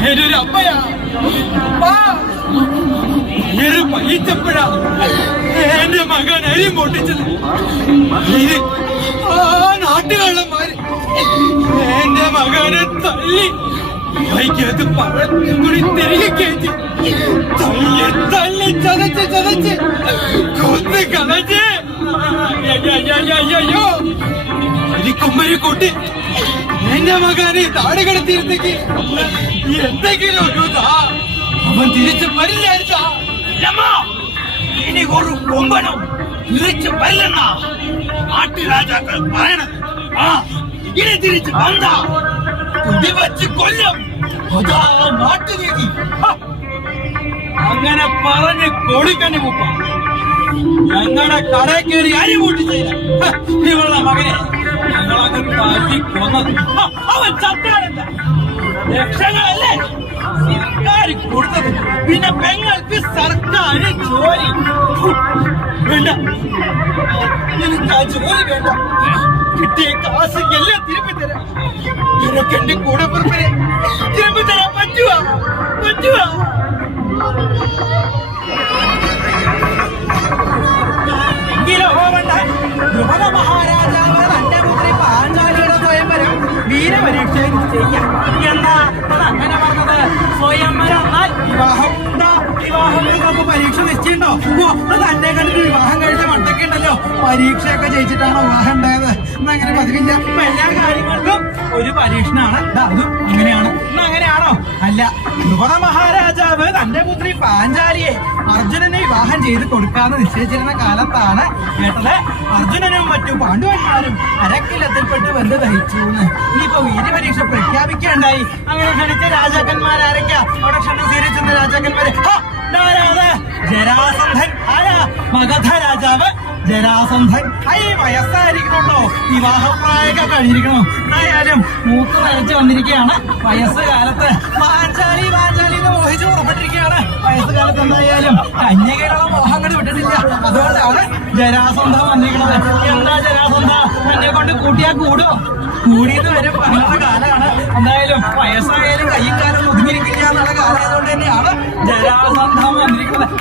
ഞാനൊരു അമ്മയാ. ഒരു പൈച്ചപ്പഴാ എന്റെ മകൻ അരി പൊട്ടിച്ചത്. ഇത് ആ നാട്ടുകള്ളന്മാര് എന്റെ മകനെ തല്ലി വൈക്കകത്ത് പഴക്കുടി തിരികെ കയറ്റി തല്ലി തല്ലി ചതച്ച് ചതച്ച് കൊന്ന് കളഞ്ഞ് അയ്യോ കുമ്മരി കൂട്ടി എന്റെ മകനെ താടി കടത്തിയിരുന്നെങ്കിൽ എന്തെങ്കിലും ഒരു അവൻ തിരിച്ചു വരില്ലായിരുന്നാ. ഇനി ഒരു കൊമ്പനും തിരിച്ചു വരില്ലെന്നാ നാട്ടുരാജാക്കൾ പറയണത്. ഇനി തിരിച്ചു വന്ന കുടിവച്ച് കൊല്ലും. അതാ നാട്ടുനീതി. അങ്ങനെ പറഞ്ഞ് കൊടുക്കന്നെ മുപ്പ ഞങ്ങളുടെ കടയിൽ കയറി അരി കൂട്ടി ചെയ്ത ഇവളുടെ മകനെ ഞങ്ങളങ്ങ് തല്ലി കൊന്നത്. അവൻ ചത്താണെന്താ ലക്ഷങ്ങളല്ലേ സർക്കാർ കൊടുത്തത്. പിന്നെ പെങ്ങൾക്ക് സർക്കാർ ജോലി വേണ്ട, എനിക്ക് ആ ജോലി വേണ്ട. കിട്ടിയ കാശ് എല്ലാം തിരുമ്പി തരാം. നിനക്ക് എന്റെ കൂടെ പുറപ്പെ തിരുമ്പി തരാൻ പറ്റുവാ? എങ്കിലോ വേണ്ട. ദ്രുപദ മഹാരാജാവ് തന്റെ പുത്രി പാഞ്ചാലിയുടെ സ്വയംവരം വീരപരീക്ഷ ചെയ്യാം എന്താ അങ്ങനെ പറഞ്ഞത്? സ്വയംവരം എന്നാൽ വിവാഹം. വിവാഹം നമുക്ക് പരീക്ഷ നിശ്ചയുണ്ടോ? തന്നെ കണ്ടിട്ട് വിവാഹം കഴിച്ച മട്ടൊക്കെ ഉണ്ടല്ലോ. പരീക്ഷയൊക്കെ ജയിച്ചിട്ടാണോ വിവാഹം ഉണ്ടായത്? എന്നങ്ങനെ പതിവില്ല. എല്ലാ കാര്യങ്ങൾക്കും ഒരു പരീക്ഷണാണ്. അതും അങ്ങനെയാണ്. അങ്ങനെയാണോ? അല്ല. ദ്രുപദ മഹാരാജാവ് തന്റെ പുത്രി പാഞ്ചാലിയെ അർജുനനെ വിവാഹം ചെയ്ത് കൊടുക്കാന്ന് നിശ്ചയിച്ചിരുന്ന കാലത്താണ് കേട്ടത് അർജുനനും മറ്റു പാണ്ഡവന്മാരും അരക്കിലെത്തിൽപ്പെട്ട് വെന്ത് ദഹിച്ചു എന്ന്. ഇനിയിപ്പോ വീരപരീക്ഷ പ്രഖ്യാപിക്കുകയുണ്ടായി. അങ്ങനെ ക്ഷണിച്ച രാജാക്കന്മാരാരൊക്കെയാ? അവിടെ ക്ഷണം സ്വീകരിച്ചെന്ന രാജാക്കന്മാര് ജരാസന്ധൻ. ആരാ? മഗധ രാജാവ് ജരാസന്ധൻ. വയസ്സായിരിക്കണോ? വിവാഹപ്രായമൊക്കെ കഴിഞ്ഞിരിക്കണോ? എന്തായാലും മൂത്ത് നരച്ച് വന്നിരിക്കുകയാണ്. വയസ്സുകാലത്ത് പാഞ്ചാലി എന്ന് മോഹിച്ച് പുറപ്പെട്ടിരിക്കുകയാണ്. വയസ്സുകാലത്ത് എന്തായാലും കന്യകയിലുള്ള മോഹങ്ങൾ വിട്ടിട്ടില്ല. അതുകൊണ്ടാണ് ജരാസന്ധം വന്നിരിക്കുന്നത്. എന്താ ജരാസന്ധ എന്നെ കൊണ്ട് കൂട്ടിയാൽ കൂടിയെന്ന് വരും അങ്ങനത്തെ കാലമാണ്. എന്തായാലും വയസ്സായാലും കയ്യും കാലം ഒതുങ്ങിയിരിക്കില്ല എന്നുള്ള കാലമായതുകൊണ്ട് തന്നെയാണ് ജരാസന്ധം വന്നിരിക്കുന്നത്.